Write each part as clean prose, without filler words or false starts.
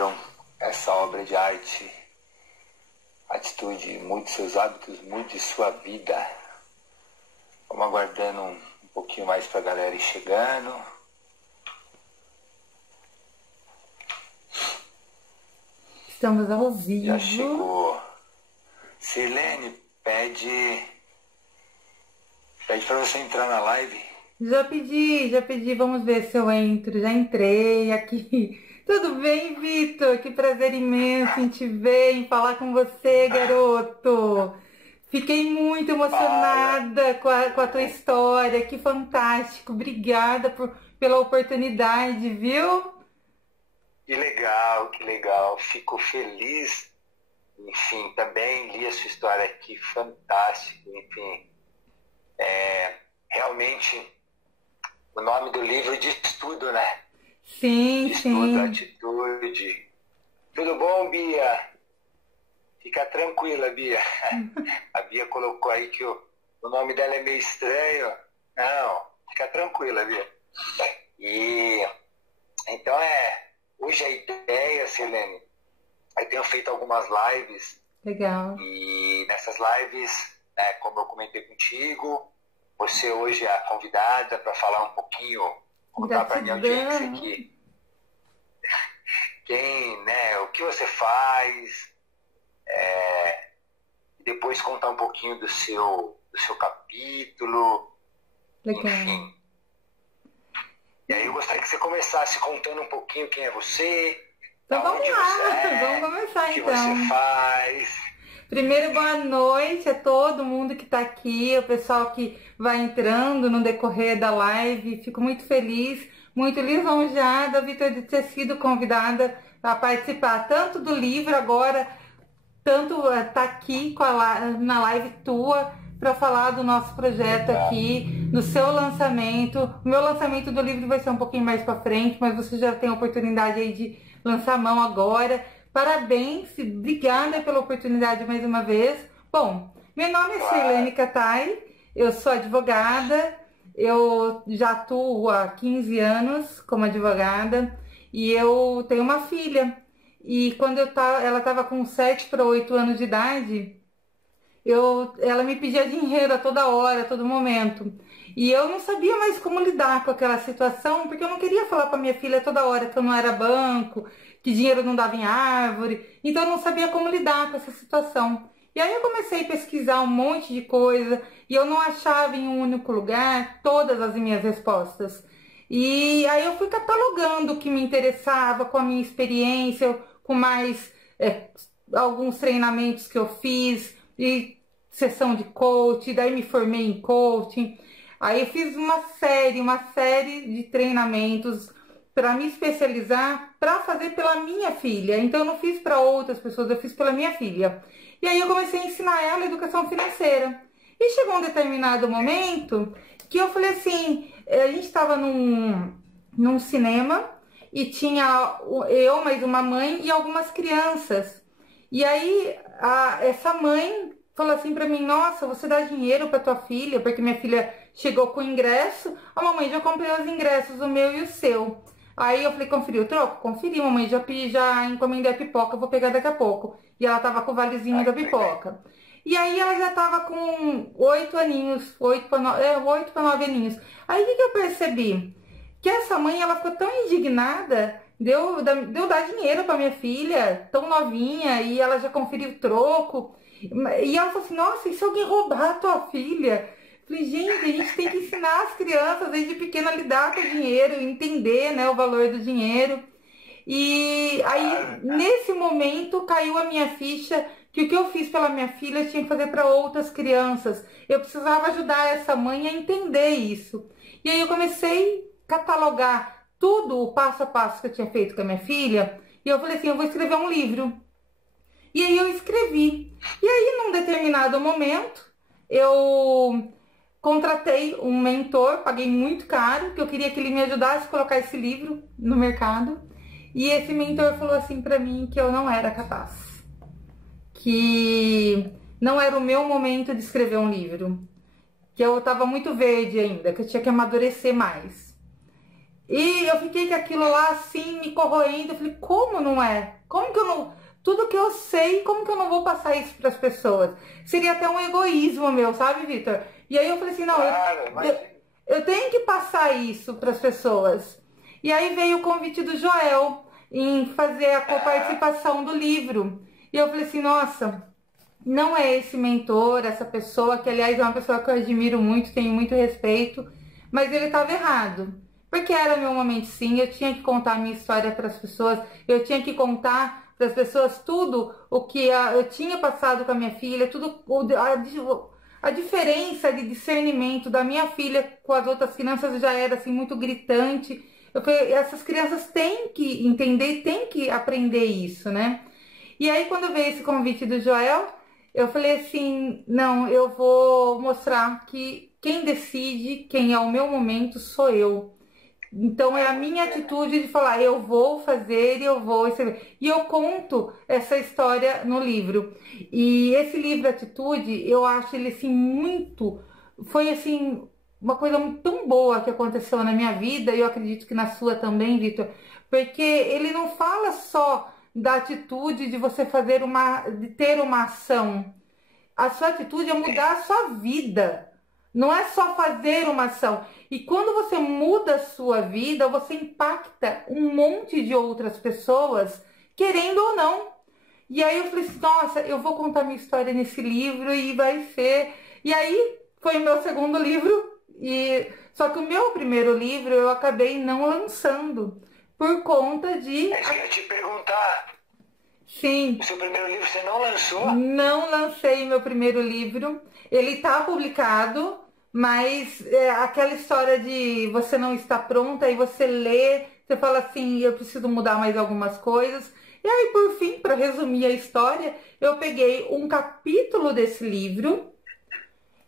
escolheram essa obra de arte. Atitude, mude seus hábitos, mude sua vida. Vamos aguardando um pouquinho mais pra galera ir chegando. Estamos ao vivo. Já chegou. Sirlene, pede pra você entrar na live. Já pedi. Vamos ver se eu entro. Já entrei aqui. Tudo bem, Vitor? Que prazer imenso em te ver, em falar com você, garoto. Fiquei muito emocionada com a tua história. Que fantástico. Obrigada pela oportunidade, viu? Que legal. Fico feliz. Enfim, também li a sua história aqui, fantástico. Enfim, realmente o nome do livro diz tudo, né? Sim, diz sim. tudo, atitude. Tudo bom, Bia? Fica tranquila, Bia. A Bia colocou aí que o nome dela é meio estranho. Não, fica tranquila, Bia. E então hoje a ideia, Sirlene, eu tenho feito algumas lives. Legal. E nessas lives, como eu comentei contigo, você hoje é a convidada para falar um pouquinho, contar para minha audiência aqui o que você faz, e depois contar um pouquinho do seu capítulo. Legal. Enfim. E aí eu gostaria que você começasse contando um pouquinho quem é você. Então vamos lá, vamos começar então. O que você faz. Primeiro, boa noite a todo mundo que está aqui, o pessoal que vai entrando no decorrer da live. Fico muito feliz, muito lisonjeada, Vitor, de ter sido convidada a participar tanto do livro agora, tanto tá aqui na live tua para falar do nosso projeto aqui, do seu lançamento. O meu lançamento do livro vai ser um pouquinho mais para frente, mas você já tem a oportunidade aí de lançar a mão agora. Parabéns, obrigada pela oportunidade mais uma vez. Bom, meu nome é Sirlene Catai, eu sou advogada, eu já atuo há 15 anos como advogada e eu tenho uma filha. E quando ela estava com 7 para 8 anos de idade, ela me pedia dinheiro a toda hora, a todo momento. E eu não sabia mais como lidar com aquela situação, porque eu não queria falar para minha filha toda hora que eu não era banco, que dinheiro não dava em árvore. Então eu não sabia como lidar com essa situação. E aí eu comecei a pesquisar um monte de coisa e eu não achava em um único lugar todas as minhas respostas. E aí eu fui catalogando o que me interessava com a minha experiência, com mais alguns treinamentos que eu fiz, e sessão de coaching, daí me formei em coaching. Aí eu fiz uma série de treinamentos para me especializar, para fazer pela minha filha. Então eu não fiz para outras pessoas, eu fiz pela minha filha. E aí eu comecei a ensinar ela educação financeira. E chegou um determinado momento que eu falei assim, a gente estava num cinema e tinha eu, mais uma mãe e algumas crianças. E aí essa mãe falou assim pra mim, nossa, você dá dinheiro pra tua filha, porque minha filha chegou com o ingresso. A mamãe já comprei os ingressos, o meu e o seu. Aí eu falei, conferiu o troco? Conferi, mamãe, já encomendei a pipoca, vou pegar daqui a pouco. E ela tava com o valezinho da pipoca. E aí ela já tava com 8 aninhos, 8 para 9 aninhos. Aí o que eu percebi? Que essa mãe, ela ficou tão indignada, deu dar dinheiro para minha filha, tão novinha, e ela já conferiu o troco. E ela falou assim, nossa, e se alguém roubar a tua filha? Falei, gente, a gente tem que ensinar as crianças desde pequena a lidar com o dinheiro, entender, né, o valor do dinheiro. E aí, nesse momento, caiu a minha ficha que o que eu fiz pela minha filha eu tinha que fazer para outras crianças. Eu precisava ajudar essa mãe a entender isso. E aí eu comecei a catalogar tudo, o passo a passo que eu tinha feito com a minha filha, e eu falei assim, eu vou escrever um livro. E aí eu escrevi. E aí, num determinado momento, eu contratei um mentor, paguei muito caro, que eu queria que ele me ajudasse a colocar esse livro no mercado. E esse mentor falou assim pra mim que eu não era capaz, que não era o meu momento de escrever um livro, que eu estava muito verde ainda, que eu tinha que amadurecer mais. E eu fiquei com aquilo lá assim, me corroendo. Eu falei, como não é? Como que eu não... Tudo que eu sei, como que eu não vou passar isso para as pessoas? Seria até um egoísmo meu, sabe, Vitor? E aí eu falei assim, não, Claro, eu tenho que passar isso para as pessoas. E aí veio o convite do Joel em fazer a coparticipação do livro. E eu falei assim, nossa, não é esse mentor, essa pessoa, que aliás é uma pessoa que eu admiro muito, tenho muito respeito, mas ele estava errado. Porque era meu momento sim, eu tinha que contar a minha história para as pessoas, eu tinha que contar para as pessoas tudo o que eu tinha passado com a minha filha, tudo a diferença de discernimento da minha filha com as outras crianças já era assim muito gritante. Eu falei, essas crianças têm que entender, têm que aprender isso, né? E aí quando veio esse convite do Joel, eu falei assim, não, eu vou mostrar que quem decide, quem é o meu momento, sou eu. Então é a minha atitude de falar, eu vou fazer e eu vou escrever. E eu conto essa história no livro. E esse livro Atitude, eu acho ele assim muito, foi assim uma coisa muito tão boa que aconteceu na minha vida, e eu acredito que na sua também, Vitor, porque ele não fala só da atitude de você fazer de ter uma ação. A sua atitude é mudar a sua vida. Não é só fazer uma ação. E quando você muda a sua vida, você impacta um monte de outras pessoas, querendo ou não. E aí eu falei assim, nossa, eu vou contar minha história nesse livro e vai ser... E aí foi o meu segundo livro, só que o meu primeiro livro eu acabei não lançando, por conta de... É isso que eu ia te perguntar. Sim. O seu primeiro livro você não lançou? Não lancei meu primeiro livro. Ele está publicado, mas aquela história de você não está pronta e você lê, você fala assim, eu preciso mudar mais algumas coisas. E aí, por fim, para resumir a história, eu peguei um capítulo desse livro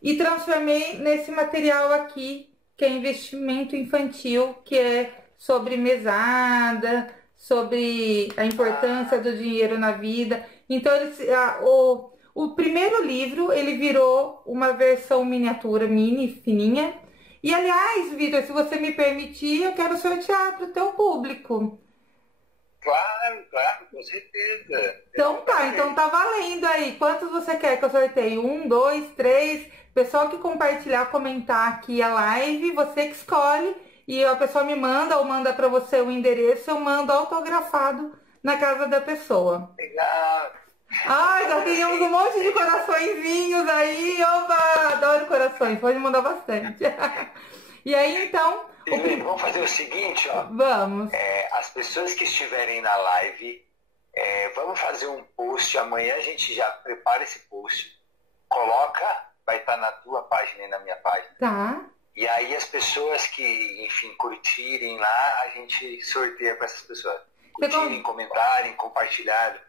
e transformei nesse material aqui, que é investimento infantil, que é sobre mesada, sobre a importância do dinheiro na vida. Então, o primeiro livro, ele virou uma versão miniatura, mini, fininha. E, aliás, Vitor, se você me permitir, eu quero sortear para o teu público. Claro, claro, com certeza. Então tá, então tá valendo aí. Quantos você quer que eu sorteie? 1, 2, 3. Pessoal que compartilhar, comentar aqui a live, você que escolhe. E a pessoa me manda ou manda para você o endereço, eu mando autografado na casa da pessoa. Legal. Ai, já temos um monte de coraçõezinhos aí. Oba, adoro corações, pode mandar bastante. E aí, então... Vamos fazer o seguinte, ó. Vamos. As pessoas que estiverem na live, vamos fazer um post. Amanhã a gente já prepara esse post. Coloca, vai estar na tua página e na minha página. Tá. E aí as pessoas que, enfim, curtirem lá, a gente sorteia para essas pessoas. Curtirem, comentarem, compartilharem.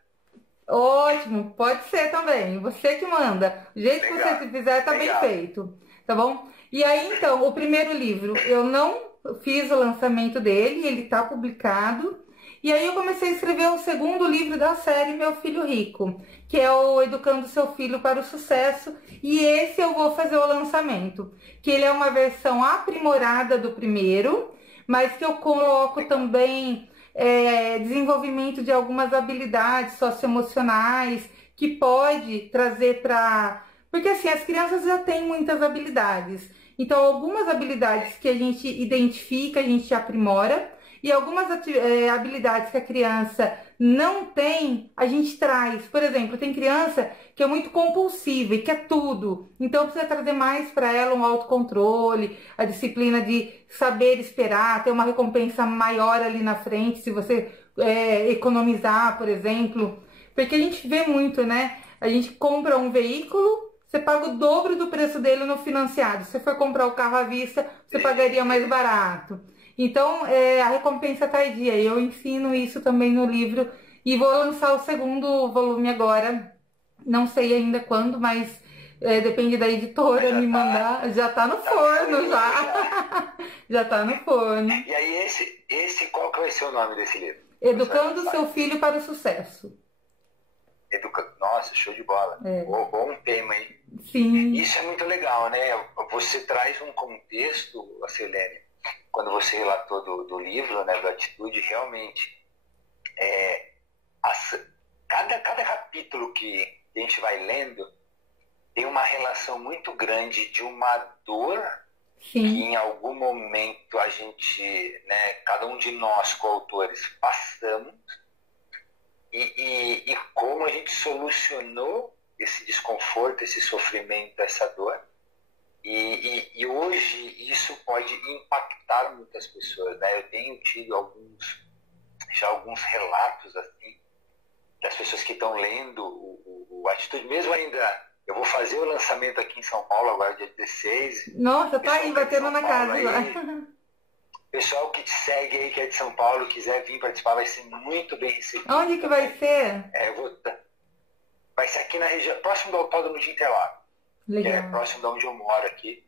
Ótimo, pode ser também. Você que manda. O jeito que você fizer tá bem feito. Tá bom? E aí, então, o primeiro livro, eu não fiz o lançamento dele, ele tá publicado. E aí eu comecei a escrever o segundo livro da série Meu Filho Rico, que é o Educando Seu Filho para o Sucesso. E esse eu vou fazer o lançamento, que ele é uma versão aprimorada do primeiro, mas que eu coloco também desenvolvimento de algumas habilidades socioemocionais, que pode trazer para... Porque assim, as crianças já têm muitas habilidades. Então, algumas habilidades que a gente identifica, a gente aprimora. E algumas habilidades que a criança não tem, a gente traz. Por exemplo, tem criança que é muito compulsiva e quer tudo. Então, precisa trazer mais para ela um autocontrole, a disciplina de saber esperar, ter uma recompensa maior ali na frente, se você economizar, por exemplo. Porque a gente vê muito, né? A gente compra um veículo, você paga o dobro do preço dele no financiado. Se você for comprar o carro à vista, você pagaria mais barato. Então, a recompensa tardia. Eu ensino isso também no livro. E vou lançar o segundo volume agora. Não sei ainda quando, mas depende da editora me mandar. Já tá no forno, já. Já tá no forno. E aí, qual que vai ser o nome desse livro? Educando Seu Filho para o Sucesso. Nossa, show de bola. Bom tema, hein? Sim. Isso é muito legal, né? Você traz um contexto, Silene, quando você relatou do livro, né, do Atitude, realmente, cada capítulo que a gente vai lendo tem uma relação muito grande de uma dor que em algum momento a gente, né, cada um de nós, coautores, passamos, e como a gente solucionou esse desconforto, esse sofrimento, essa dor. E hoje isso pode impactar muitas pessoas, né? Eu tenho tido alguns relatos assim, das pessoas que estão lendo o Atitude, mesmo ainda. Eu vou fazer o lançamento aqui em São Paulo agora, dia 16. Nossa, tá aí, batendo na casa lá. Pessoal que te segue aí, que é de São Paulo, quiser vir participar, vai ser muito bem recebido. Onde que vai ser? Vai ser aqui na região, próximo do Autódromo de Interlagos. Legal. Que é próximo de onde eu moro aqui.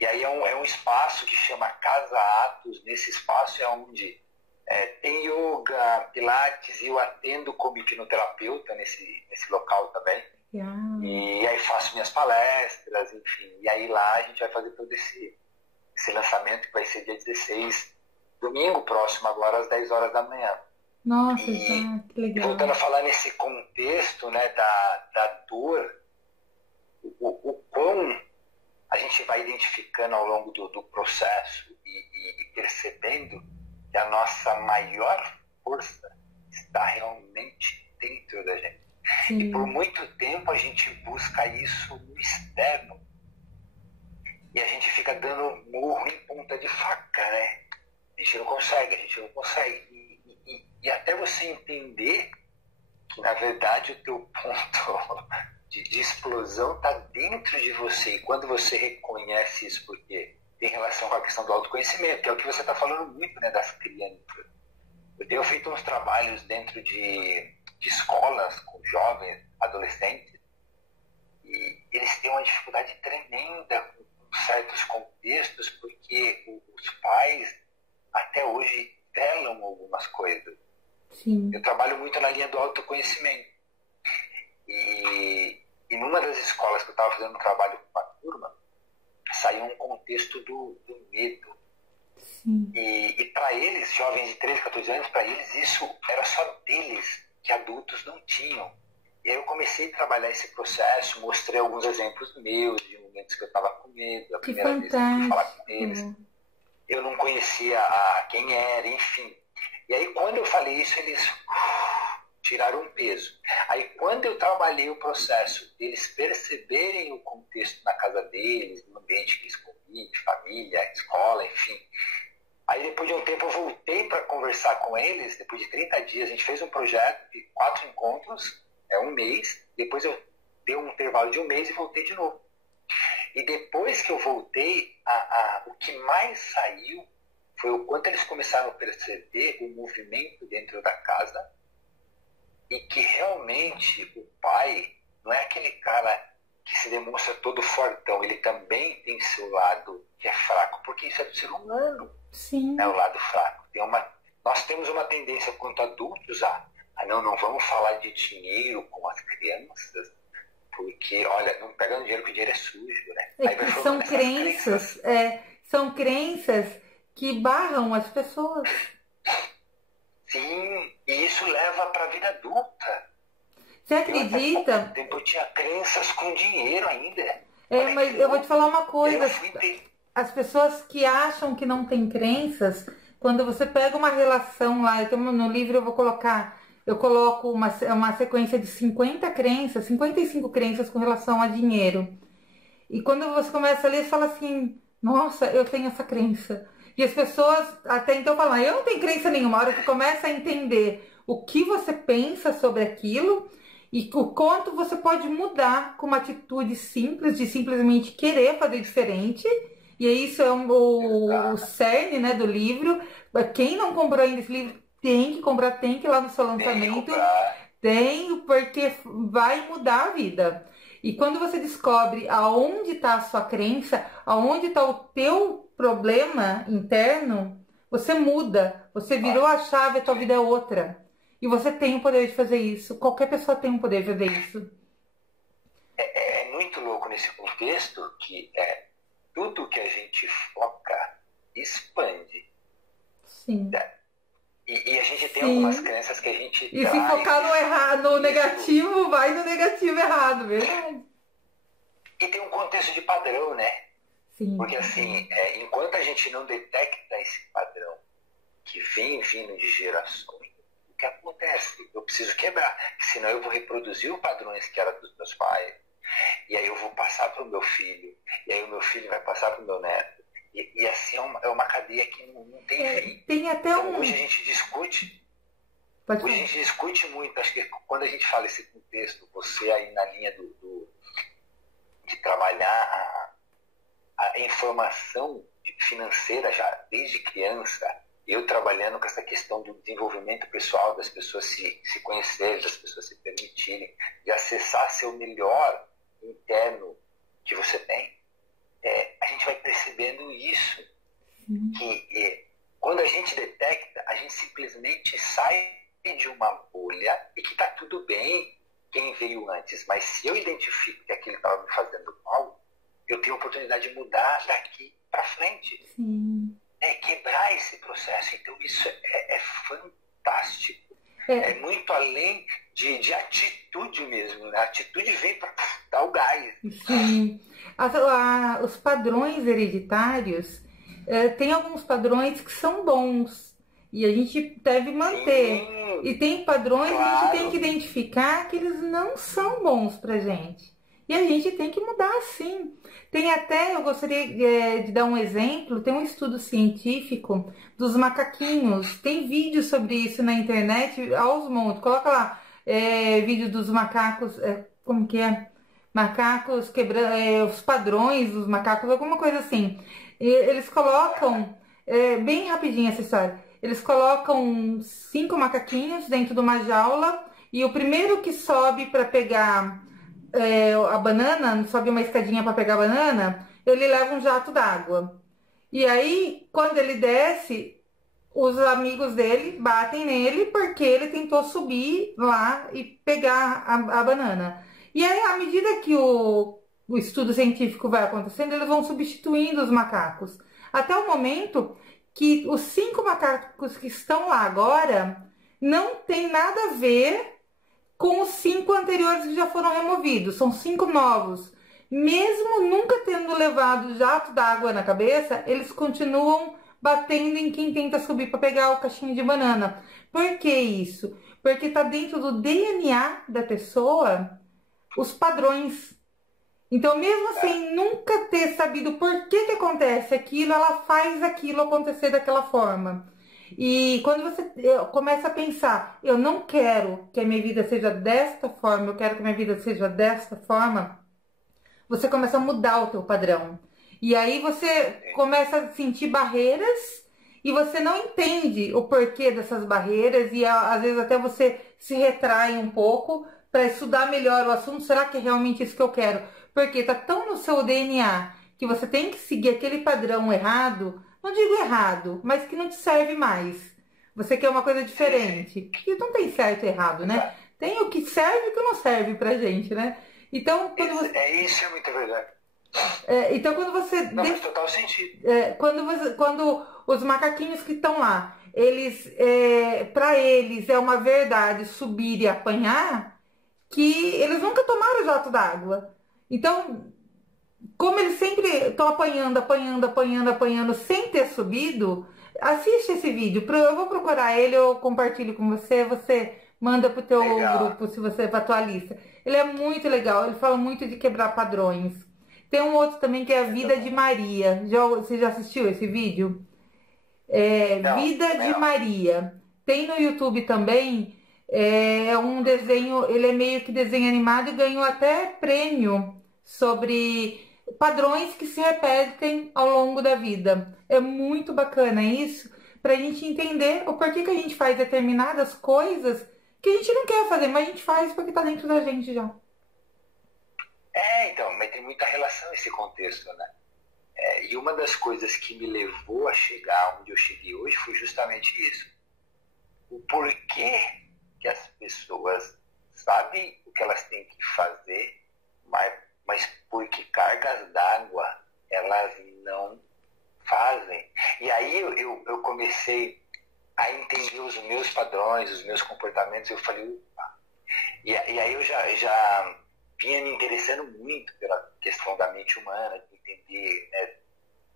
E aí é um espaço que chama Casa Atos. Nesse espaço é onde tem yoga, pilates, e eu atendo como hipnoterapeuta nesse local também. E aí faço minhas palestras, enfim. E aí lá a gente vai fazer todo esse lançamento, que vai ser dia 16, domingo próximo, agora às 10 horas da manhã. Nossa, que legal. Voltando a falar nesse contexto, né, da dor, o quão a gente vai identificando ao longo do processo e percebendo que a nossa maior força está realmente dentro da gente. Sim. E por muito tempo a gente busca isso no externo. E a gente fica dando murro em ponta de faca, né? A gente não consegue. E até você entender que, na verdade, o teu ponto de explosão está dentro de você. E quando você reconhece isso, porque tem relação com a questão do autoconhecimento, que é o que você está falando muito, né, das crianças. Eu tenho feito uns trabalhos dentro de escolas com jovens, adolescentes, e eles têm uma dificuldade tremenda com certos contextos, porque os pais até hoje velam algumas coisas. Sim. Eu trabalho muito na linha do autoconhecimento. E numa das escolas que eu estava fazendo um trabalho com uma turma, saiu um contexto do medo. Sim. E para eles, jovens de 13, 14 anos, para eles isso era só deles, que adultos não tinham. E aí eu comecei a trabalhar esse processo, mostrei alguns exemplos meus, de momentos que eu estava com medo, a primeira vez que eu fui falar com eles. Eu não conhecia quem era, enfim. E aí quando eu falei isso, eles tiraram um peso. Aí quando eu trabalhei o processo deles perceberem o contexto na casa deles, no ambiente que eles convivem, família, escola, enfim. Aí depois de um tempo eu voltei para conversar com eles, depois de 30 dias, a gente fez um projeto de 4 encontros, um mês, depois eu dei um intervalo de um mês e voltei de novo. E depois que eu voltei, o que mais saiu foi o quanto eles começaram a perceber o movimento dentro da casa e que realmente o pai não é aquele cara que se demonstra todo fortão, ele também tem seu lado que é fraco, porque isso é do ser humano. Sim. O lado fraco. Nós temos uma tendência quanto adultos não vamos falar de dinheiro com as crianças, porque, olha, não pega no dinheiro que o dinheiro é sujo, né? São crenças que barram as pessoas. Sim, e isso leva para a vida adulta. Você acredita? Há pouco tempo eu tinha crenças com dinheiro ainda. Mas eu vou te falar uma coisa. As pessoas que acham que não tem crenças, quando você pega uma relação lá, no livro eu coloco uma sequência de 50 crenças, 55 crenças com relação a dinheiro. E quando você começa a ler, você fala assim, nossa, eu tenho essa crença. E as pessoas até então falam, eu não tenho crença nenhuma. A hora que começa a entender o que você pensa sobre aquilo e o quanto você pode mudar com uma atitude simples, de simplesmente querer fazer diferente. E isso é o cerne, né, do livro. Quem não comprou ainda esse livro tem que comprar, tem que ir lá no seu lançamento. Tem, porque vai mudar a vida. E quando você descobre aonde está a sua crença, aonde está o teu problema interno, você muda. Você virou a chave, a tua vida é outra. E você tem o poder de fazer isso. Qualquer pessoa tem o poder de fazer isso. É muito louco nesse contexto que tudo que a gente foca expande. Sim. E a gente tem Sim. algumas crenças que a gente E se focar no errado, no negativo, vai no negativo errado, verdade. E tem um contexto de padrão, né? Sim. Porque assim, enquanto a gente não detecta esse padrão que vem vindo de gerações, o que acontece? Eu preciso quebrar, senão eu vou reproduzir os padrões que eram dos meus pais, e aí eu vou passar para o meu filho, e aí o meu filho vai passar para o meu neto, e assim é uma cadeia que não tem fim. Tem até então, hoje a gente discute, Pode hoje falar. a gente discute muito, acho que quando a gente fala esse contexto, você aí na linha de trabalhar a informação financeira já desde criança, eu trabalhando com essa questão do desenvolvimento pessoal, das pessoas se conhecerem, das pessoas se permitirem, de acessar seu melhor interno que você tem, a gente vai percebendo isso, que quando a gente detecta, a gente simplesmente sai de uma bolha e que está tudo bem quem veio antes, mas se eu identifico que aquilo estava me fazendo mal, eu tenho a oportunidade de mudar daqui para frente. Sim. Quebrar esse processo. Então isso é fantástico. É muito além de atitude mesmo. Né? A atitude vem para dar o gás. Sim. Os padrões hereditários, tem alguns padrões que são bons e a gente deve manter. Sim, e tem padrões que a gente tem claro. que identificar que eles não são bons pra gente. E a gente tem que mudar sim. Tem até, eu gostaria de dar um exemplo, tem um estudo científico dos macaquinhos. Tem vídeo sobre isso na internet aos montes. Coloca lá, vídeo dos macacos, como que é? Macacos quebrando, os padrões dos macacos, alguma coisa assim. E eles colocam, bem rapidinho essa história, eles colocam 5 macaquinhos dentro de uma jaula e o primeiro que sobe para pegar a banana, sobe uma escadinha para pegar a banana, ele leva um jato d'água. E aí, quando ele desce, os amigos dele batem nele porque ele tentou subir lá e pegar a banana. E aí, à medida que o estudo científico vai acontecendo, eles vão substituindo os macacos. Até o momento que os 5 macacos que estão lá agora não tem nada a ver com os 5 anteriores que já foram removidos. São 5 novos. Mesmo nunca tendo levado jato d'água na cabeça, eles continuam batendo em quem tenta subir para pegar o caixinho de banana. Por que isso? Porque está dentro do DNA da pessoa os padrões. Então, mesmo sem nunca ter sabido por que acontece aquilo, ela faz aquilo acontecer daquela forma. E quando você começa a pensar, eu não quero que a minha vida seja desta forma, eu quero que a minha vida seja desta forma, você começa a mudar o teu padrão. E aí você começa a sentir barreiras e você não entende o porquê dessas barreiras e às vezes até você se retrai um pouco para estudar melhor o assunto. Será que é realmente isso que eu quero? Porque tá tão no seu DNA que você tem que seguir aquele padrão errado, não digo errado, mas que não te serve mais. Você quer uma coisa diferente. E não tem certo e errado, né? Tem o que serve e o que não serve pra gente, né? Então, quando você... Isso é muito verdade. Então, quando você... Não, faz total sentido. Quando os macaquinhos que estão lá, eles, para eles é uma verdade subir e apanhar, que eles nunca tomaram jato d'água. Então, como eles sempre estão apanhando, sem ter subido, assiste esse vídeo. Eu vou procurar ele, eu compartilho com você, você manda pro teu grupo, se você pra tua lista. Ele é muito legal, ele fala muito de quebrar padrões. Tem um outro também que é a Vida de Maria. Você já assistiu esse vídeo? Vida de Maria. Tem no YouTube também. É um desenho, ele é meio que desenho animado e ganhou até prêmio sobre padrões que se repetem ao longo da vida. É muito bacana isso, pra gente entender o porquê que a gente faz determinadas coisas que a gente não quer fazer, mas a gente faz porque tá dentro da gente já. Então, mas tem muita relação esse contexto, né? E uma das coisas que me levou a chegar onde eu cheguei hoje foi justamente isso. O porquê que as pessoas sabem o que elas têm que fazer, mas por que cargas d'água elas não fazem. E aí eu comecei a entender os meus padrões, os meus comportamentos. Eu falei, opa. E aí eu já vinha me interessando muito pela questão da mente humana, de entender, né,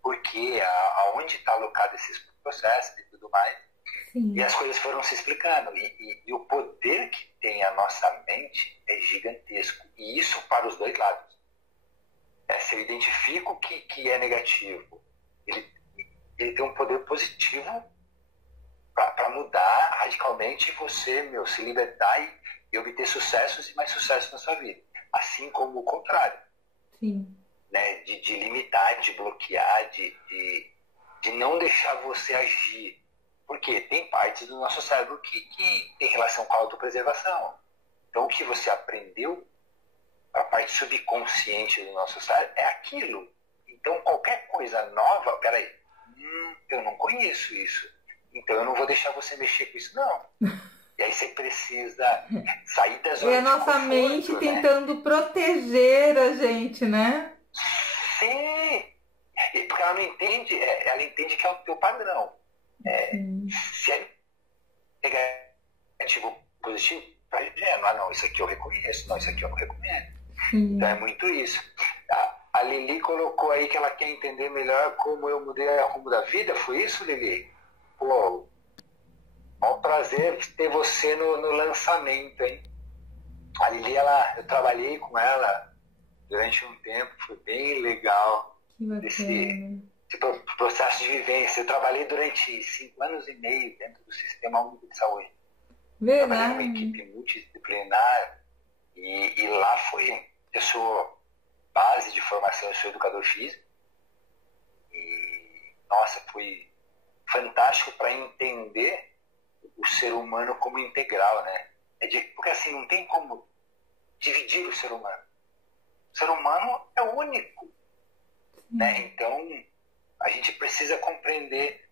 por quê, aonde está alocado esses processos e tudo mais. Sim. E as coisas foram se explicando. E o poder que tem a nossa mente é gigantesco. E isso para os dois lados. Se eu identifico que é negativo, ele tem um poder positivo para mudar radicalmente você, se libertar e obter sucessos e mais sucessos na sua vida. Assim como o contrário. Sim. Né? De limitar, de bloquear, de não deixar você agir. Porque tem partes do nosso cérebro que tem relação com a autopreservação. Então, o que você aprendeu, a parte subconsciente do nosso cérebro, é aquilo. Então, qualquer coisa nova, peraí, eu não conheço isso. Então, eu não vou deixar você mexer com isso, não. E aí você precisa sair da zona É a de nossa conforto, mente né? tentando proteger a gente, né? Sim. Porque ela não entende, ela entende que é o teu padrão. Se é negativo ou positivo, vai dizendo, não, isso aqui eu reconheço, não, isso aqui eu não reconheço. Então é muito isso. A Lili colocou aí que ela quer entender melhor como eu mudei o rumo da vida. Foi isso, Lili? Pô, é um prazer ter você no lançamento, hein? A Lili, eu trabalhei com ela durante um tempo, foi bem legal. Esse processo de vivência. Eu trabalhei durante 5 anos e meio dentro do Sistema Único de Saúde. Verdade. Trabalhei numa equipe multidisciplinar e lá eu sou base de formação, eu sou educador físico. E, nossa, foi fantástico para entender o ser humano como integral, né? Porque assim, não tem como dividir o ser humano. O ser humano é único, né? Então, a gente precisa compreender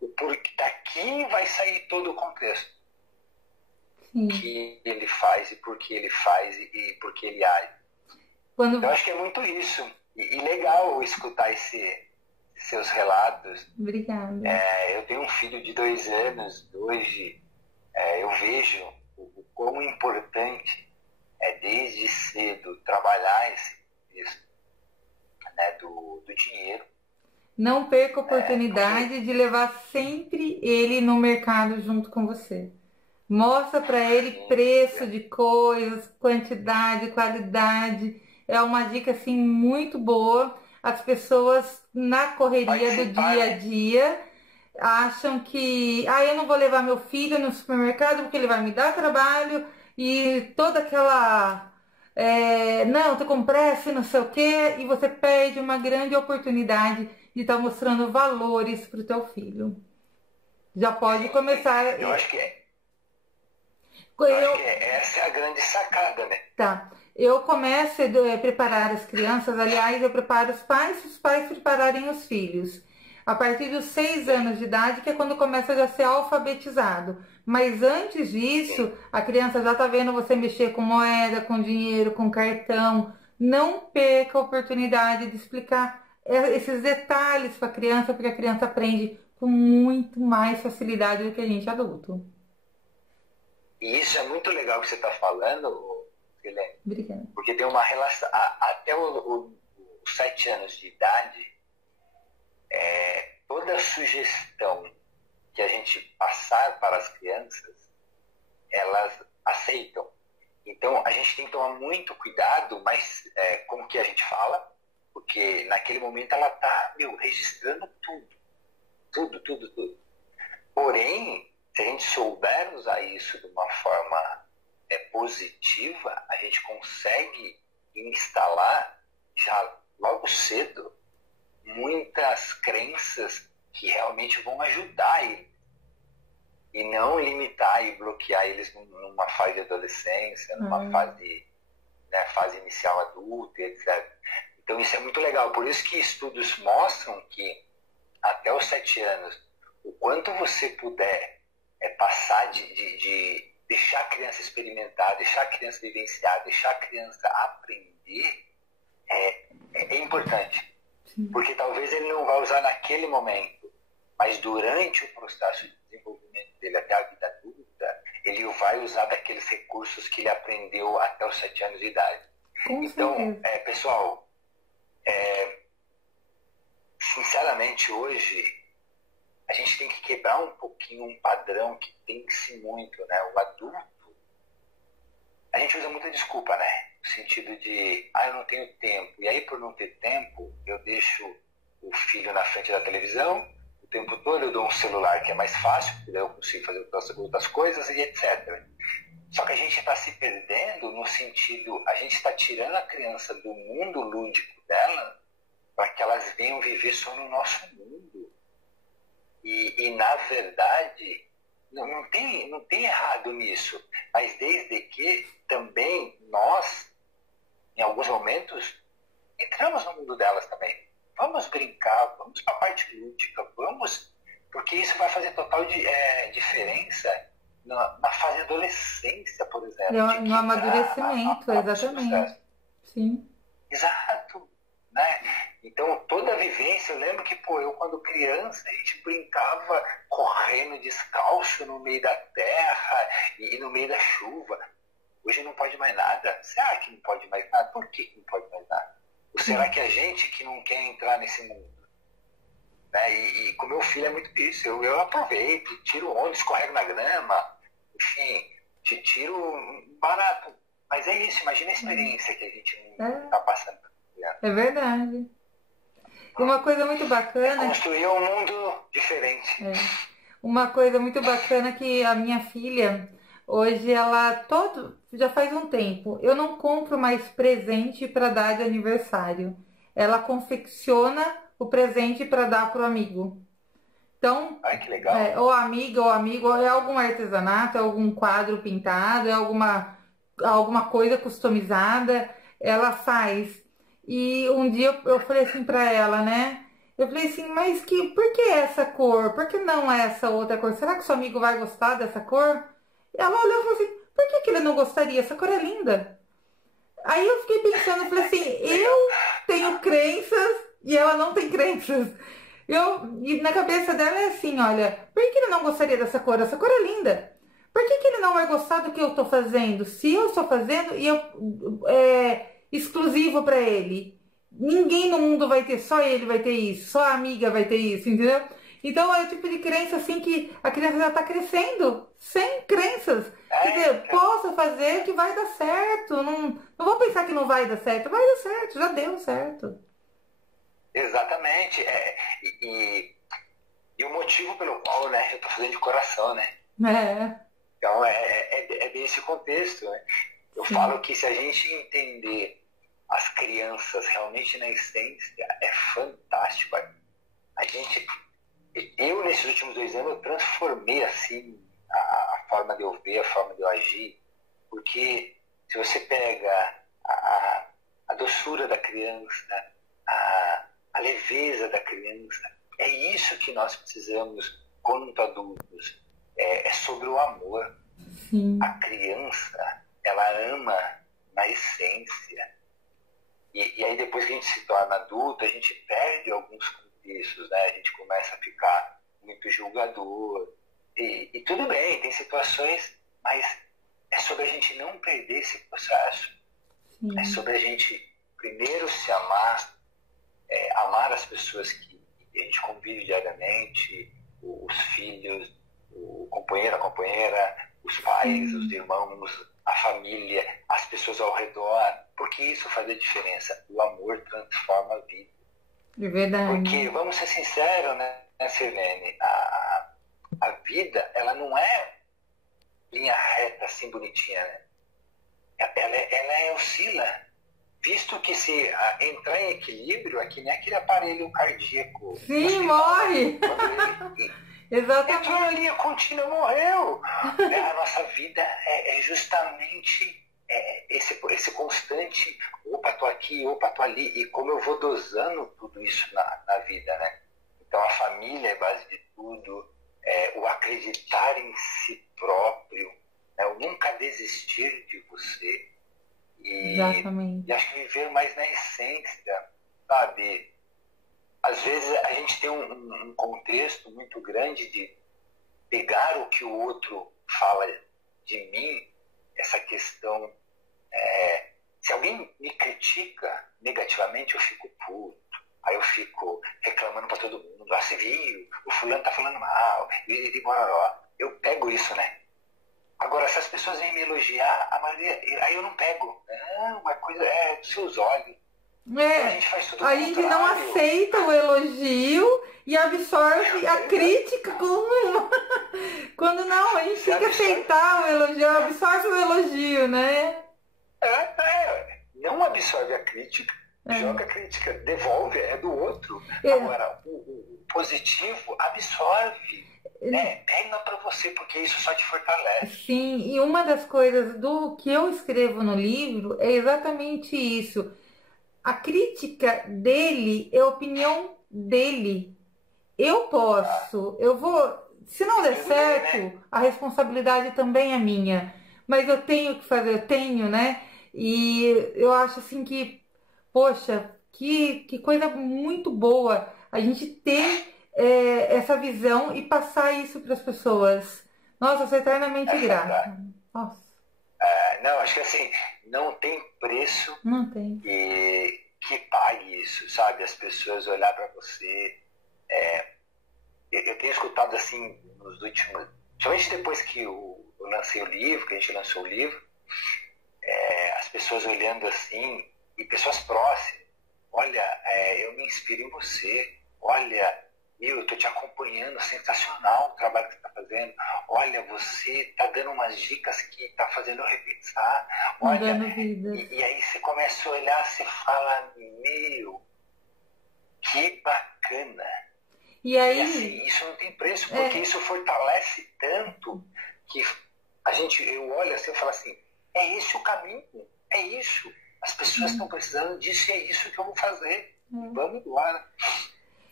o porquê daqui vai sair todo o contexto. O que ele faz e por que ele faz e por que ele age. Eu acho que é muito isso. E legal escutar esses seus relatos. Obrigada. Eu tenho um filho de 2 anos. Hoje eu vejo o quão importante é desde cedo trabalhar isso, né, do dinheiro. Não perca a oportunidade de levar sempre ele no mercado junto com você. Mostra para ele preço de coisas, quantidade, qualidade. É uma dica assim muito boa. As pessoas na correria do dia a dia acham que eu não vou levar meu filho no supermercado porque ele vai me dar trabalho e toda aquela não, tô com pressa, não sei o quê, e você perde uma grande oportunidade de estar mostrando valores para o teu filho. Já pode começar. Eu acho que essa é a grande sacada, né? Tá. Eu começo a preparar as crianças, aliás, eu preparo os pais prepararem os filhos. A partir dos 6 anos de idade, que é quando começa já a ser alfabetizado. Mas antes disso, a criança já está vendo você mexer com moeda, com dinheiro, com cartão. Não perca a oportunidade de explicar esses detalhes para a criança, porque a criança aprende com muito mais facilidade do que a gente adulto. E isso é muito legal que você está falando, Helene. Obrigada. Porque tem uma relação. Até os 7 anos de idade, toda sugestão que a gente passar para as crianças, elas aceitam. Então, a gente tem que tomar muito cuidado com o que a gente fala, porque naquele momento ela está registrando tudo. Porém, se a gente souber usar isso de uma forma positiva, a gente consegue instalar já logo cedo muitas crenças que realmente vão ajudar ele e não limitar e bloquear eles numa fase de adolescência, numa fase inicial adulta, etc. Então isso é muito legal, por isso que estudos mostram que até os 7 anos, o quanto você puder passar de deixar a criança experimentar, deixar a criança vivenciar, deixar a criança aprender, é importante. Porque talvez ele não vá usar naquele momento, mas durante o processo de desenvolvimento dele até a vida adulta, ele vai usar daqueles recursos que ele aprendeu até os 7 anos de idade. Então, pessoal, sinceramente hoje a gente tem que quebrar um pouquinho um padrão que tem-se muito, né? O adulto, a gente usa muita desculpa, né? No sentido de, eu não tenho tempo. E aí, por não ter tempo, eu deixo o filho na frente da televisão, o tempo todo eu dou um celular que é mais fácil, porque daí eu consigo fazer outras coisas e etc. Só que a gente está se perdendo no sentido, a gente está tirando a criança do mundo lúdico dela para que elas venham viver só no nosso mundo. E na verdade, não tem errado nisso, mas desde que também nós, em alguns momentos, entramos no mundo delas também. Vamos brincar, vamos para a parte lúdica, porque isso vai fazer total diferença na fase adolescência, por exemplo. No amadurecimento, exatamente. Sim. Exato. Né? Então, toda a vivência, eu lembro que, eu quando criança, a gente brincava correndo descalço no meio da terra e no meio da chuva. Hoje não pode mais nada. Será que não pode mais nada? Por que não pode mais nada? Ou será que a gente que não quer entrar nesse mundo? Né? E com meu filho é muito isso. Eu aproveito, tiro onda, escorrego na grama, enfim, te tiro barato. Mas é isso, imagina a experiência que a gente está passando. É verdade. E uma coisa muito bacana... Construir um mundo diferente. Uma coisa muito bacana que a minha filha, hoje já faz um tempo, eu não compro mais presente para dar de aniversário. Ela confecciona o presente para dar pro amigo. Então, que legal. Ou amiga ou amigo, é algum artesanato, é algum quadro pintado, é alguma coisa customizada, ela faz. E um dia eu falei assim pra ela, né? Eu falei assim, mas por que essa cor? Por que não essa outra cor? Será que seu amigo vai gostar dessa cor? Ela olhou e falou assim, por que ele não gostaria? Essa cor é linda. Aí eu fiquei pensando, eu falei assim, eu tenho crenças e ela não tem crenças. E na cabeça dela é assim, olha, por que ele não gostaria dessa cor? Essa cor é linda. Por que ele não vai gostar do que eu tô fazendo? Se eu estou fazendo e exclusivo para ele. Ninguém no mundo vai ter, só ele vai ter isso, só a amiga vai ter isso, entendeu? Então é o tipo de crença assim que a criança já está crescendo, sem crenças. Quer dizer, posso fazer que vai dar certo. Não vou pensar que não vai dar certo, vai dar certo, já deu certo. Exatamente. E o motivo pelo qual, né, eu estou fazendo de coração, né? Então é bem esse contexto, né? Eu falo que se a gente entender as crianças realmente na essência, é fantástico. Eu nesses últimos 2 anos, eu transformei assim a forma de eu ver, a forma de eu agir, porque se você pega a doçura da criança, a leveza da criança, é isso que nós precisamos quanto adultos. É sobre o amor. Sim. A criança, ela ama na essência. E aí depois que a gente se torna adulto, a gente perde alguns contextos, né? A gente começa a ficar muito julgador. E tudo bem, tem situações, mas é sobre a gente não perder esse processo. Sim. É sobre a gente primeiro se amar, amar as pessoas que a gente convive diariamente, os filhos, o companheiro, a companheira, os pais, os irmãos, a família, as pessoas ao redor, porque isso faz a diferença. O amor transforma a vida. É verdade. Porque, vamos ser sinceros, né, Sirlene, a vida, ela não é linha reta, assim, bonitinha, né? Ela oscila. Visto que se entrar em equilíbrio, é que nem aquele aparelho cardíaco. Sim, morre! Exatamente. Entrou na linha contínua, morreu. A nossa vida é justamente esse constante, opa, tô aqui, opa, tô ali. E como eu vou dosando tudo isso na vida, né? Então a família é base de tudo, o acreditar em si próprio, o nunca desistir de você. Exatamente. E acho que viver mais na essência, sabe? às vezes a gente tem um contexto muito grande de pegar o que o outro fala de mim, essa questão. Se alguém me critica negativamente, eu fico puto. Aí eu fico reclamando para todo mundo. Ah, você viu? O fulano tá falando mal. E bororó. Eu pego isso, né? Agora, se as pessoas vêm me elogiar, a maioria, aí eu não pego. Não, uma coisa é dos seus olhos. Então a gente faz tudo a gente não contrário. aceita o elogio e absorve a crítica como quando não, a gente tem que aceitar o elogio, absorve o elogio, né? Não absorve a crítica, joga a crítica, devolve, é do outro. Agora, o positivo absorve. Pega pra você, porque isso só te fortalece. Sim, e uma das coisas do que eu escrevo no livro é exatamente isso. A crítica dele é a opinião dele. Eu vou. Se não der certo, a responsabilidade também é minha. Mas eu tenho que fazer, eu tenho, né? E eu acho assim que, poxa, que coisa muito boa a gente ter essa visão e passar isso para as pessoas. Nossa, eu sou eternamente grata. Nossa. Não, acho que assim, não tem preço Não tem. que pague isso, sabe? As pessoas olhar para você. Eu tenho escutado assim nos últimos. Somente depois que eu lancei o livro, que a gente lançou o livro, as pessoas olhando assim, e pessoas próximas. Olha, eu me inspiro em você. Olha, eu tô te acompanhando, sensacional o trabalho que você está fazendo. Olha, você está dando umas dicas que está fazendo eu repensar. Olha, e aí você começa a olhar, você fala, meu, que bacana. E aí, assim, isso não tem preço, porque isso fortalece tanto que eu olho assim e falo assim, é esse o caminho, é isso. As pessoas estão precisando disso e é isso que eu vou fazer. Vamos embora.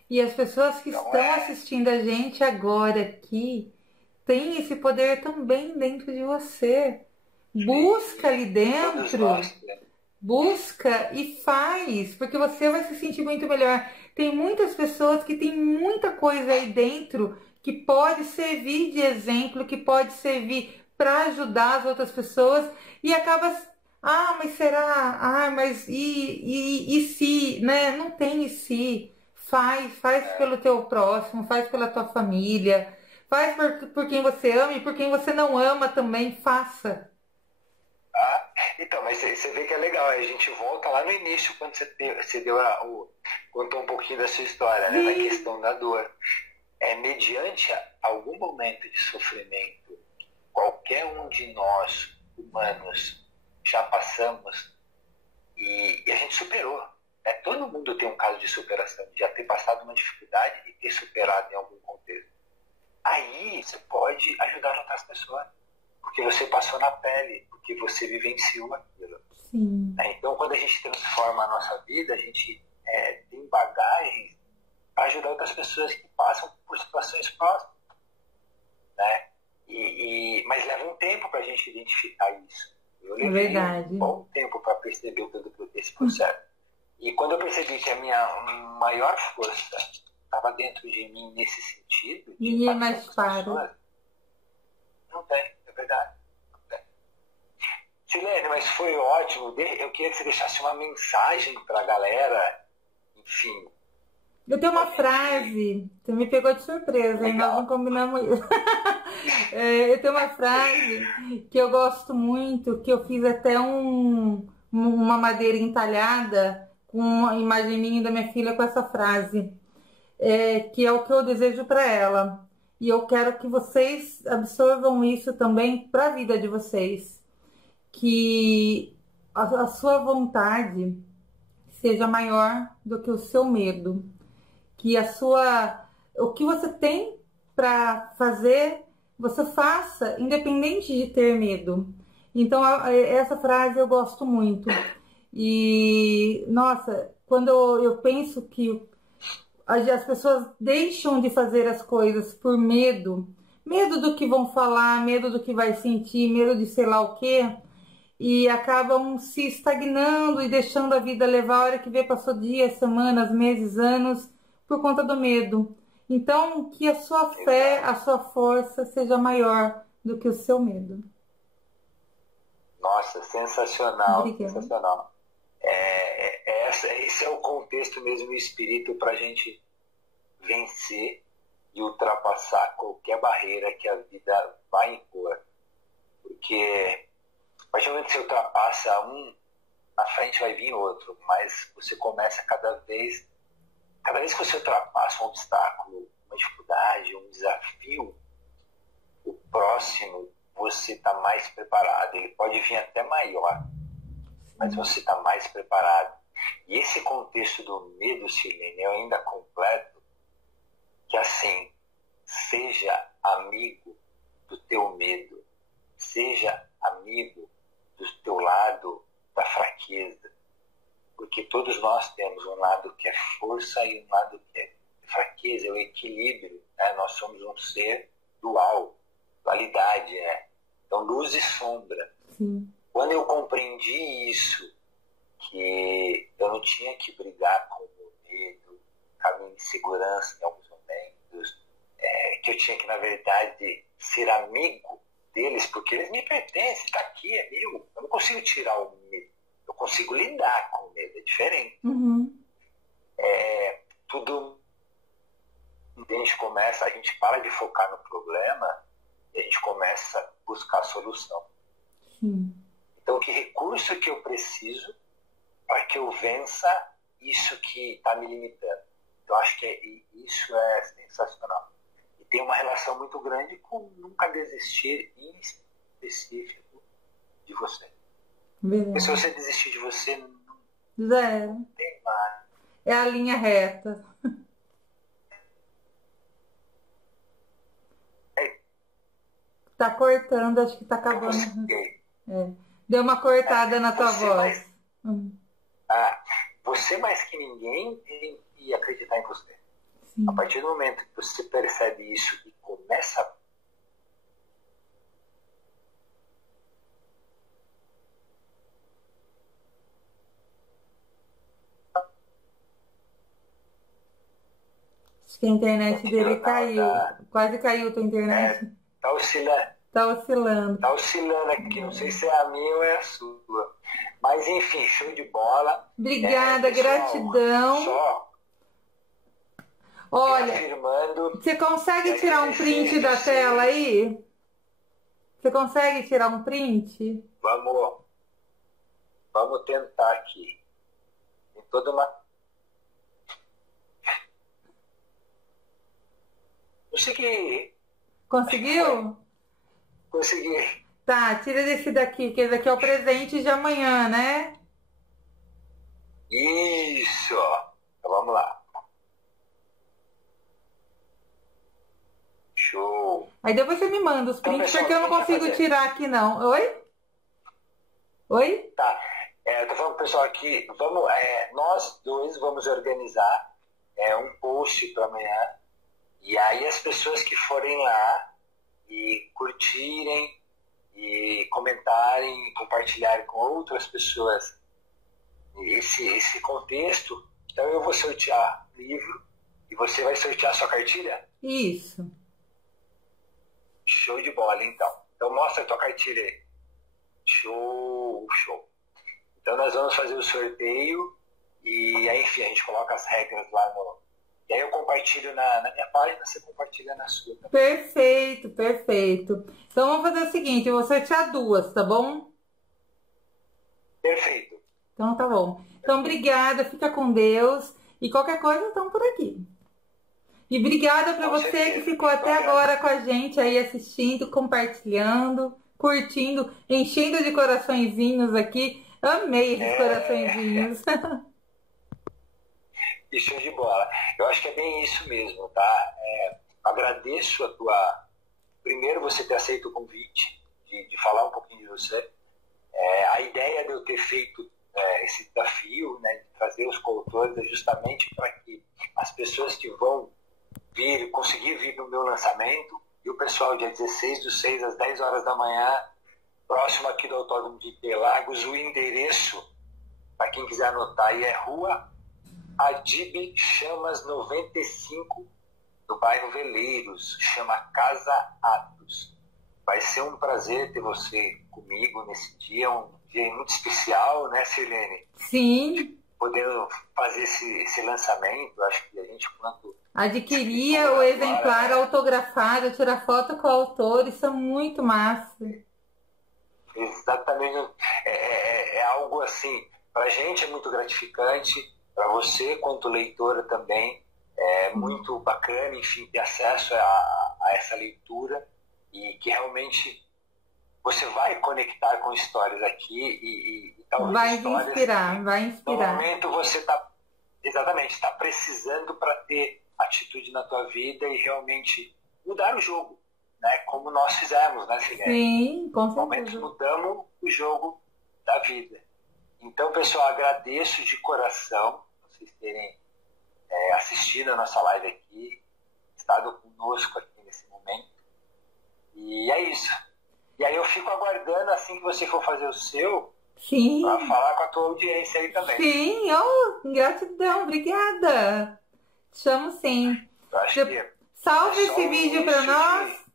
E as pessoas que estão assistindo a gente agora aqui têm esse poder também dentro de você. Busca ali dentro, busca e faz, porque você vai se sentir muito melhor. Tem muitas pessoas que têm muita coisa aí dentro que pode servir de exemplo, que pode servir para ajudar as outras pessoas e acaba, mas será? Mas e se, né? Não tem e se. Faz pelo teu próximo, faz pela tua família, faz por quem você ama e por quem você não ama também, faça. Então, mas você vê que é legal, a gente volta lá no início, quando você contou um pouquinho da sua história, né, da questão da dor. Mediante algum momento de sofrimento, qualquer um de nós, humanos, já passamos e a gente superou. Todo mundo tem um caso de superação, de já ter passado uma dificuldade e ter superado em algum contexto. Aí você pode ajudar outras pessoas, porque você passou na pele, porque você vivenciou aquilo. Sim. Então, quando a gente transforma a nossa vida, a gente tem bagagens para ajudar outras pessoas que passam por situações próximas. Né? Mas leva um tempo para a gente identificar isso. Eu levei um bom tempo para perceber todo esse processo. E quando eu percebi que a minha maior força estava dentro de mim nesse sentido, ninguém mais para. Não tem, é verdade. Não tem. Silene, mas foi ótimo. Eu queria que você deixasse uma mensagem para a galera, enfim. Eu tenho uma frase, você me pegou de surpresa, hein? Nós não combinamos isso. Eu tenho uma frase que eu gosto muito, que eu fiz até uma madeira entalhada com uma imagem minha e da minha filha com essa frase, que é o que eu desejo para ela. E eu quero que vocês absorvam isso também para a vida de vocês. Que a sua vontade seja maior do que o seu medo. Que o que você tem para fazer, você faça, independente de ter medo. Então, essa frase eu gosto muito. E, nossa, quando eu penso que as pessoas deixam de fazer as coisas por medo do que vão falar, medo do que vai sentir, medo de sei lá o quê, e acabam se estagnando e deixando a vida levar. A hora que vê, passou dias, semanas, meses, anos, por conta do medo. Então, que a sua fé, a sua força seja maior do que o seu medo. Nossa, sensacional, Obrigada. sensacional. Esse é o contexto mesmo, o espírito para a gente vencer e ultrapassar qualquer barreira que a vida vai impor. Porque a partir do momento que você ultrapassa um, na frente vai vir outro, mas você começa cada vez que você ultrapassa um obstáculo, uma dificuldade, um desafio, o próximo você está mais preparado. Ele pode vir até maior, mas você está mais preparado. E esse contexto do medo, Silene, eu ainda completo que assim, seja amigo do teu medo, seja amigo do teu lado da fraqueza, porque todos nós temos um lado que é força e um lado que é fraqueza, é o equilíbrio, né? Nós somos um ser dual, dualidade, né? Então luz e sombra. Sim. Quando eu compreendi isso, que eu não tinha que brigar com o meu medo, com a minha insegurança em alguns momentos, que eu tinha que, na verdade, ser amigo deles, porque eles me pertencem, está aqui, é meu. Eu não consigo tirar o medo, eu consigo lidar com o medo, é diferente. Uhum. Tudo, a gente para de focar no problema e a gente começa a buscar a solução. Sim. Então, que recurso que eu preciso para que eu vença isso que está me limitando? Eu acho que isso é sensacional. E tem uma relação muito grande com nunca desistir, em específico, de você. Verdade. Porque se você desistir de você, não Zero. tem mais. É a linha reta. Tá cortando, acho que tá acabando. Deu uma cortada na tua voz. Você mais que ninguém tem que acreditar em você. Sim. A partir do momento que você percebe isso e começa Acho que a internet dele caiu. Quase caiu a tua internet. Tá oscilando. Tá oscilando. Tá oscilando aqui, não sei se é a minha ou é a sua. Mas enfim, show de bola. Obrigada, pessoal, gratidão. Só olha, afirmando, você consegue tirar um print da tela aí? Você consegue tirar um print? Vamos tentar aqui. Tem toda uma... Consegui. Conseguiu? Consegui. Tá, tira desse daqui, que esse daqui é o presente de amanhã, né? Isso. Então vamos lá. Show. Aí depois você me manda os prints, pessoal, porque eu não consigo tirar aqui não. Oi? Oi? Tá. Eu tô falando pro pessoal aqui, nós dois vamos organizar um post para amanhã. E aí as pessoas que forem lá e curtirem e comentarem, compartilharem com outras pessoas esse contexto, então eu vou sortear livro e você vai sortear sua cartilha? Isso. Show de bola, então. Então mostra a tua cartilha aí. Show. Então nós vamos fazer o sorteio e aí, enfim, a gente coloca as regras lá no... E aí eu compartilho na minha página, você compartilha na sua. Tá? Perfeito. Então vamos fazer o seguinte, eu vou sortear duas, tá bom? Perfeito. Então tá bom. Então obrigada, fica com Deus. E qualquer coisa, estamos por aqui. E obrigada para você que ficou até agora com a gente aí assistindo, compartilhando, curtindo, enchendo de coraçõezinhos aqui. Amei esses coraçõezinhos. E show de bola. Eu acho que é bem isso mesmo, tá? Agradeço a tua... Primeiro, você ter aceito o convite de falar um pouquinho de você. A ideia de eu ter feito esse desafio, né, de trazer os coautores, é justamente para que as pessoas que vão conseguir vir no meu lançamento, e o pessoal dia 16/6 às 10 horas da manhã, próximo aqui do Autódromo de Interlagos, o endereço, para quem quiser anotar aí, é Rua Adib Chamas 95, do bairro Veleiros, chama Casa Atos. Vai ser um prazer ter você comigo nesse dia, um dia muito especial, né, Sirlene? Sim. Podendo fazer esse lançamento, acho que a gente, quanto adquirir o exemplar autografado, tirar foto com o autor, isso é muito massa. Exatamente, é algo assim, para a gente é muito gratificante, para você quanto leitora também, é muito bacana, enfim, ter acesso a essa leitura e que realmente você vai conectar com histórias aqui e talvez vai histórias inspirar, vai inspirar. No momento você está precisando para ter atitude na tua vida e realmente mudar o jogo, né? Como nós fizemos, né, Sirlene? Sim, com certeza. Realmente mudamos o jogo da vida. Então, pessoal, agradeço de coração vocês terem assistido a nossa live aqui, estado conosco aqui nesse momento. E é isso. E aí eu fico aguardando, assim que você for fazer o seu, sim, para falar com a tua audiência aí também. Sim, oh, gratidão, obrigada. Chamo sim. Eu acho que salve esse vídeo para nós.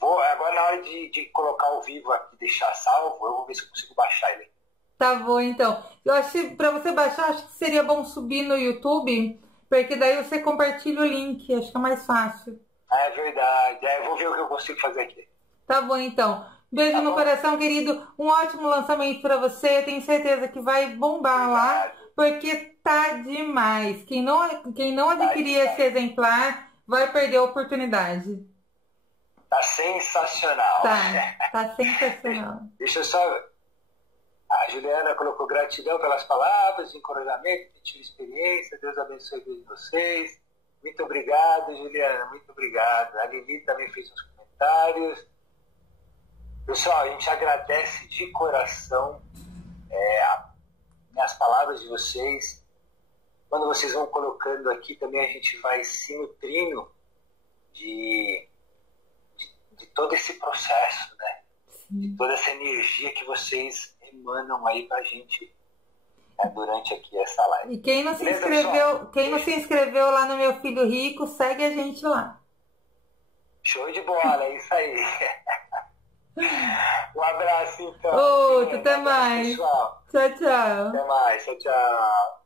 Agora na hora de colocar ao vivo aqui, deixar salvo, eu vou ver se eu consigo baixar ele. Tá bom, então. Eu acho que para você baixar, acho que seria bom subir no YouTube, porque daí você compartilha o link, acho que é mais fácil. É verdade, eu vou ver o que eu consigo fazer aqui. Tá bom, então. Beijo no coração, querido. Um ótimo lançamento para você. Tenho certeza que vai bombar lá, porque tá demais. Quem não adquirir esse exemplar vai perder a oportunidade. Tá sensacional. Tá sensacional. Deixa eu só... A Juliana colocou gratidão pelas palavras de encorajamento, que tive experiência. Deus abençoe todos vocês. Muito obrigado, Juliana. Muito obrigado. A Lili também fez uns comentários. Pessoal, a gente agradece de coração as palavras de vocês. Quando vocês vão colocando aqui, também a gente vai se nutrindo de todo esse processo, né? Sim. De toda essa energia que vocês emanam aí pra gente, né, durante aqui essa live. E quem não se inscreveu lá no Meu Filho Rico, segue a gente lá. Show de bola, é isso aí. Um abraço, então. Até mais. Pessoal. Tchau, tchau. Até mais, tchau, tchau.